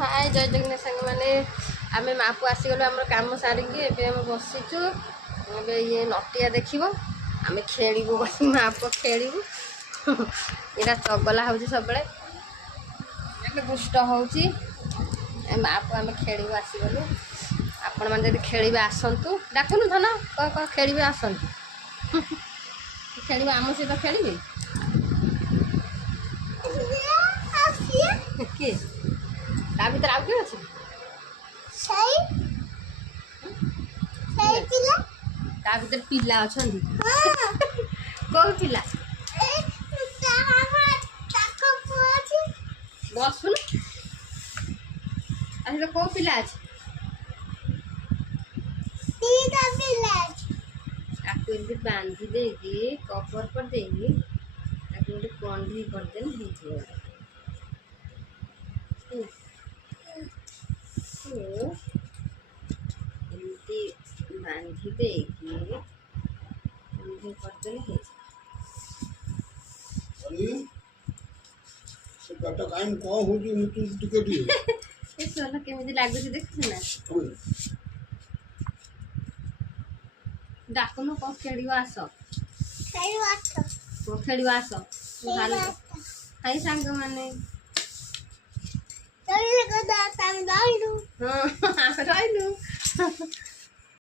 हाय जय जगन्नाथ सांग मैंने आम माँ को आसीगलु आम कम सारिकी एवं बसीचु ये नटिया देखो आम खेलू बस माँ को खेलू यहाँ चगला हो सब दुष्ट हो माँ को आम खेलू आसीगलु आपण मैंने जब खेल आसतु डाकुनु धन कह खेल आसतु खेल आम सहित खेल किए ता भीतर आउ किए अच्छे ता भीतर पिला अच्छा कौ पिला बसुन अच्छा कौ पिला अच्छे आपको एमती बांधी देगी कवर कर देगी गोटे कंढी करदे एमती बांधी देगी कंढी करदे केमी लगुच देखु ना डाकुन कौन खेल आस खेल आस हाई सांग मैंने हाँ रही